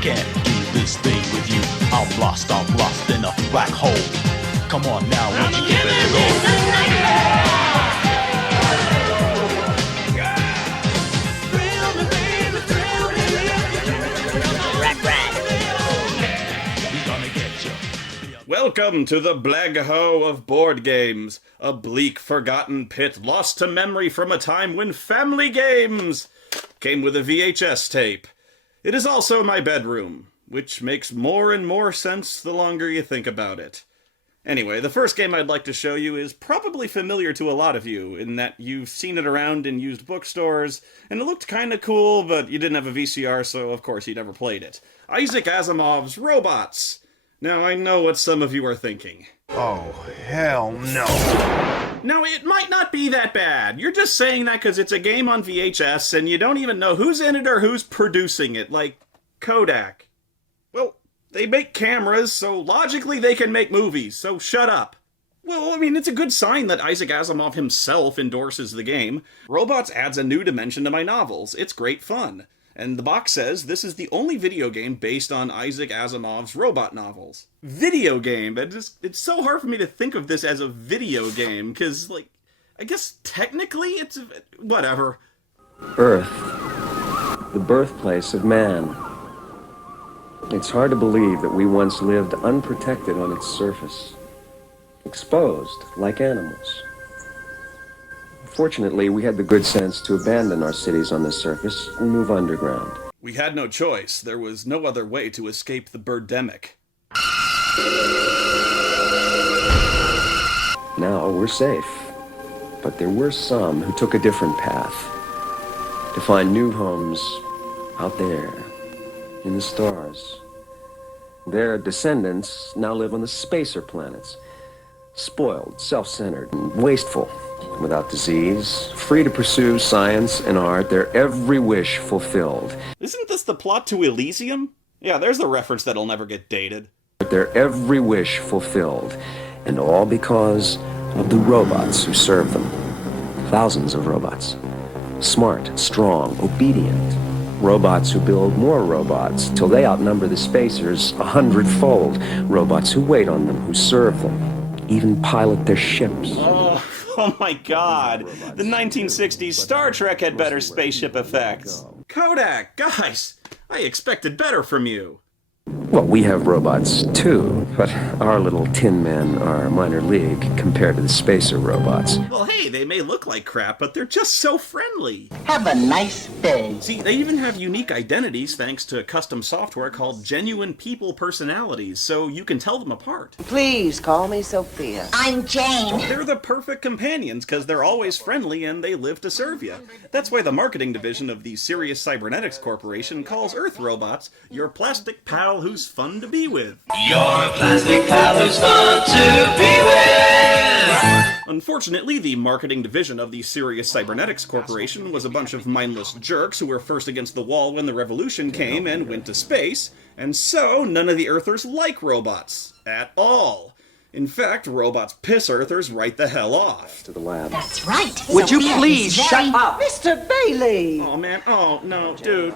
can't do this thing with you. I'm lost in a black hole. Come on now, won't you give it a go? Welcome to the Blagho of board games, a bleak, forgotten pit lost to memory from a time when family games came with a VHS tape. It is also my bedroom, which makes more and more sense the longer you think about it. Anyway, the first game I'd like to show you is probably familiar to a lot of you, in that you've seen it around in used bookstores, and it looked kinda cool, but you didn't have a VCR, so of course you never played it. Isaaka Asimov's Robots! Now, I know what some of you are thinking. Oh, hell no. No, it might not be that bad. You're just saying that because it's a game on VHS and you don't even know who's in it or who's producing it, like Kodak. Well, they make cameras, so logically they can make movies, so shut up. Well, I mean, it's a good sign that Isaaka Asimov himself endorses the game. Robots adds a new dimension to my novels. It's great fun. And the box says this is the only video game based on Isaaka Asimov's robot novels. Video game! It's so hard for me to think of this as a video game, because, like, I guess technically it's whatever. Earth, the birthplace of man. It's hard to believe that we once lived unprotected on its surface, exposed like animals. Fortunately, we had the good sense to abandon our cities on the surface and move underground. We had no choice. There was no other way to escape the birdemic. Now we're safe. But there were some who took a different path, to find new homes out there, in the stars. Their descendants now live on the spacer planets, spoiled, self-centered, and wasteful. Without disease, free to pursue science and art, their every wish fulfilled. Isn't this the plot to Elysium? Yeah, there's the reference that'll never get dated. Their every wish fulfilled, and all because of the robots who serve them. Thousands of robots. Smart, strong, obedient. Robots who build more robots till they outnumber the spacers 100-fold. Robots who wait on them, who serve them, even pilot their ships. Oh my god, the 1960s Star Trek had better spaceship effects. Kodak, guys, I expected better from you. Well, we have robots too, but our little tin men are minor league compared to the spacer robots. Well, hey, they may look like crap, but they're just so friendly. Have a nice day. See, they even have unique identities thanks to custom software called Genuine People Personalities, so you can tell them apart. Please call me Sophia. I'm Jane. They're the perfect companions because they're always friendly and they live to serve you. That's why the marketing division of the Sirius Cybernetics Corporation calls Earth robots your plastic pal who's fun to be with. You're a plastic pal who's fun to be with. Unfortunately, the marketing division of the Sirius Cybernetics Corporation was a bunch of mindless jerks who were first against the wall when the revolution came and went to space, and so none of the Earthers like robots. At all. In fact, robots piss Earthers right the hell off. To the lab. That's right. Would you Sophia please is shut very- up? Mr. Bailey! Oh man, oh no, dude,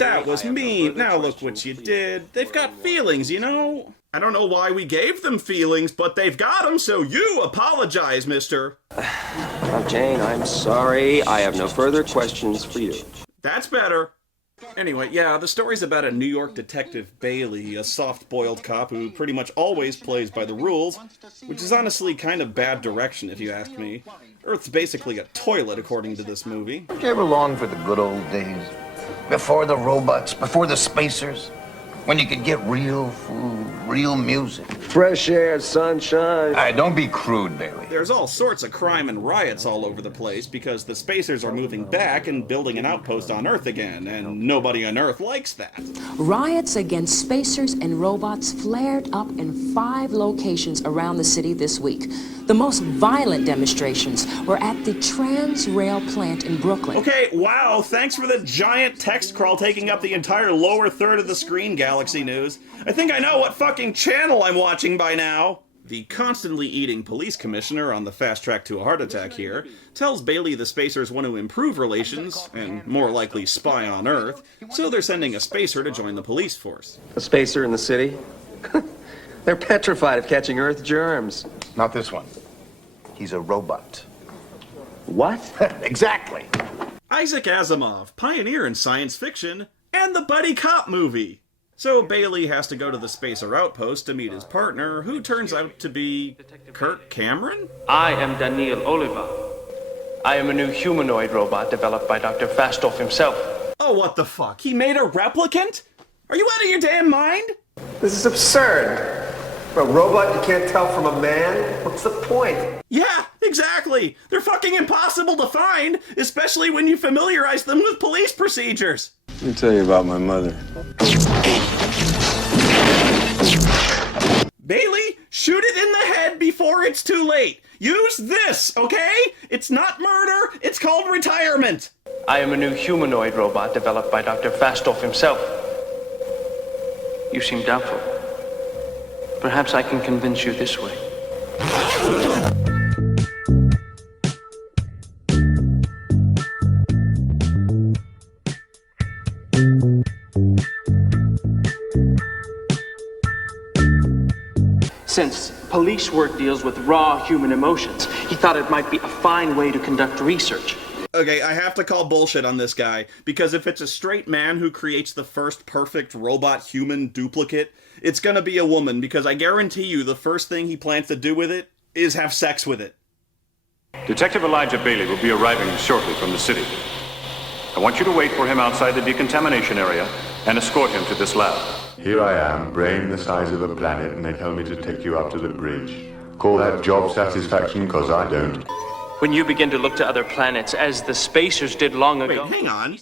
that was mean. Now look what you did. They've got feelings, you know? I don't know why we gave them feelings, but they've got them, so you apologize, mister. Oh, Jane, I'm sorry. I have no further questions for you. That's better. Anyway, yeah, the story's about a New York detective, Bailey, a soft-boiled cop who pretty much always plays by the rules, which is honestly kind of bad direction if you ask me. Earth's basically a toilet, according to this movie. Did you ever long for the good old days? Before the robots, before the spacers? When you could get real food, real music. Fresh air, sunshine. All right, don't be crude, Bailey. There's all sorts of crime and riots all over the place because the spacers are moving back and building an outpost on Earth again, and nobody on Earth likes that. Riots against spacers and robots flared up in 5 locations around the city this week. The most violent demonstrations were at the Transrail plant in Brooklyn. Okay, wow, thanks for the giant text crawl taking up the entire lower third of the screen, Galaxy News. I think I know what fucking channel I'm watching by now. the constantly eating police commissioner on the fast track to a heart attack here, tells Bailey the spacers want to improve relations, and more likely spy on Earth, so they're sending a spacer to join the police force. A spacer in the city? They're petrified of catching Earth germs. Not this one. He's a robot. What? Exactly. Isaaka Asimov, pioneer in science fiction, and the buddy cop movie. So Bailey has to go to the spacer outpost to meet his partner, who turns out to be Kirk Cameron? I am Daniel Oliver. I am a new humanoid robot developed by Dr. Fastoff himself. Oh, what the fuck? He made a replicant? Are you out of your damn mind? This is absurd. A robot you can't tell from a man? What's the point? Yeah, exactly. They're fucking impossible to find, especially when you familiarize them with police procedures. Let me tell you about my mother. Bailey, shoot it in the head before it's too late. Use this, okay? It's not murder, it's called retirement. I am a new humanoid robot developed by Dr. Fastoff himself. You seem doubtful. Perhaps I can convince you this way. Since police work deals with raw human emotions, he thought it might be a fine way to conduct research. Okay, I have to call bullshit on this guy, because if it's a straight man who creates the first perfect robot-human duplicate, it's gonna be a woman, because I guarantee you the first thing he plans to do with it is have sex with it. Detective Elijah Bailey will be arriving shortly from the city. I want you to wait for him outside the decontamination area and escort him to this lab. Here I am, brain the size of a planet, and they tell me to take you up to the bridge. Call that job satisfaction, because I don't. When you begin to look to other planets, as the spacers did long ago... Wait, hang on.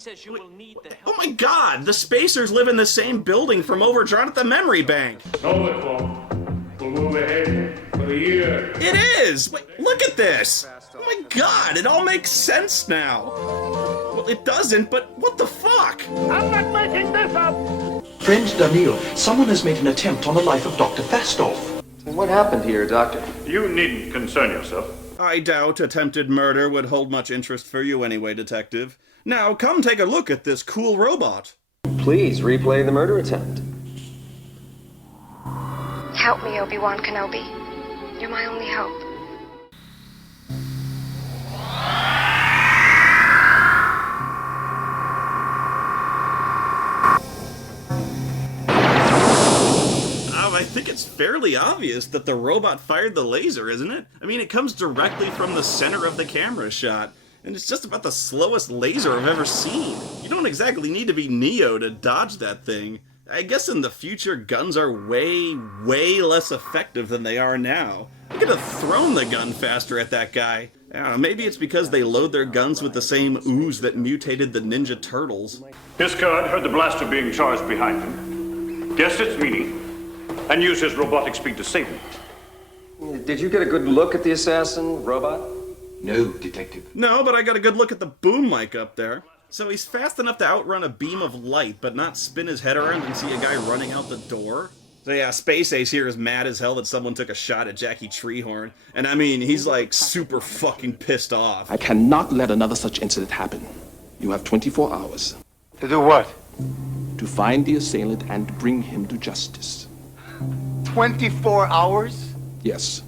Oh my god, the spacers live in the same building from Overdrawn at the memory bank. We'll move ahead for the year. It is! Wait, look at this! Oh my god, it all makes sense now. Well, it doesn't, but what the fuck? I'm not making this up! Friend Daniel, someone has made an attempt on the life of Dr. Fastoff. What happened here, Doctor? You needn't concern yourself. I doubt attempted murder would hold much interest for you anyway, Detective. Now, come take a look at this cool robot. Please replay the murder attempt. Help me, Obi-Wan Kenobi. You're my only hope. I think it's fairly obvious that the robot fired the laser, isn't it? I mean, it comes directly from the center of the camera shot, and it's just about the slowest laser I've ever seen. You don't exactly need to be Neo to dodge that thing. I guess in the future, guns are way, way less effective than they are now. I could have thrown the gun faster at that guy. Maybe it's because they load their guns with the same ooze that mutated the Ninja Turtles. Discard heard the blaster being charged behind him, guessed its meaning, and used his robotic speed to save him. Did you get a good look at the assassin, robot? No, Detective. No, but I got a good look at the boom mic up there. So he's fast enough to outrun a beam of light, but not spin his head around and see a guy running out the door? So yeah, Space Ace here is mad as hell that someone took a shot at Jackie Treehorn. And I mean, he's like super fucking pissed off. I cannot let another such incident happen. You have 24 hours. To do what? To find the assailant and bring him to justice. 24 hours? Yes.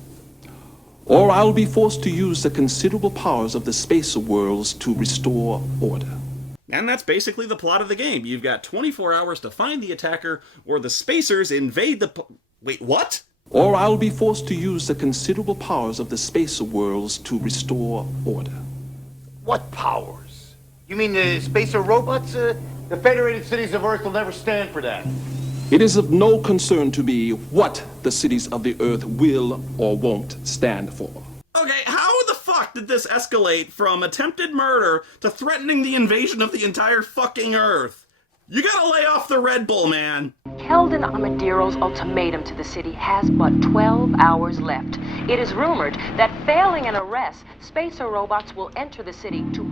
Or I'll be forced to use the considerable powers of the spacer worlds to restore order. And that's basically the plot of the game. You've got 24 hours to find the attacker, or the spacers invade the... Wait, what? Or I'll be forced to use the considerable powers of the spacer worlds to restore order. What powers? You mean the spacer robots? The Federated Cities of Earth will never stand for that. It is of no concern to me what the cities of the Earth will or won't stand for. Okay, how the fuck did this escalate from attempted murder to threatening the invasion of the entire fucking Earth? You gotta lay off the Red Bull, man. Keldon Armadillo's ultimatum to the city has but 12 hours left. It is rumored that failing an arrest, spacer robots will enter the city to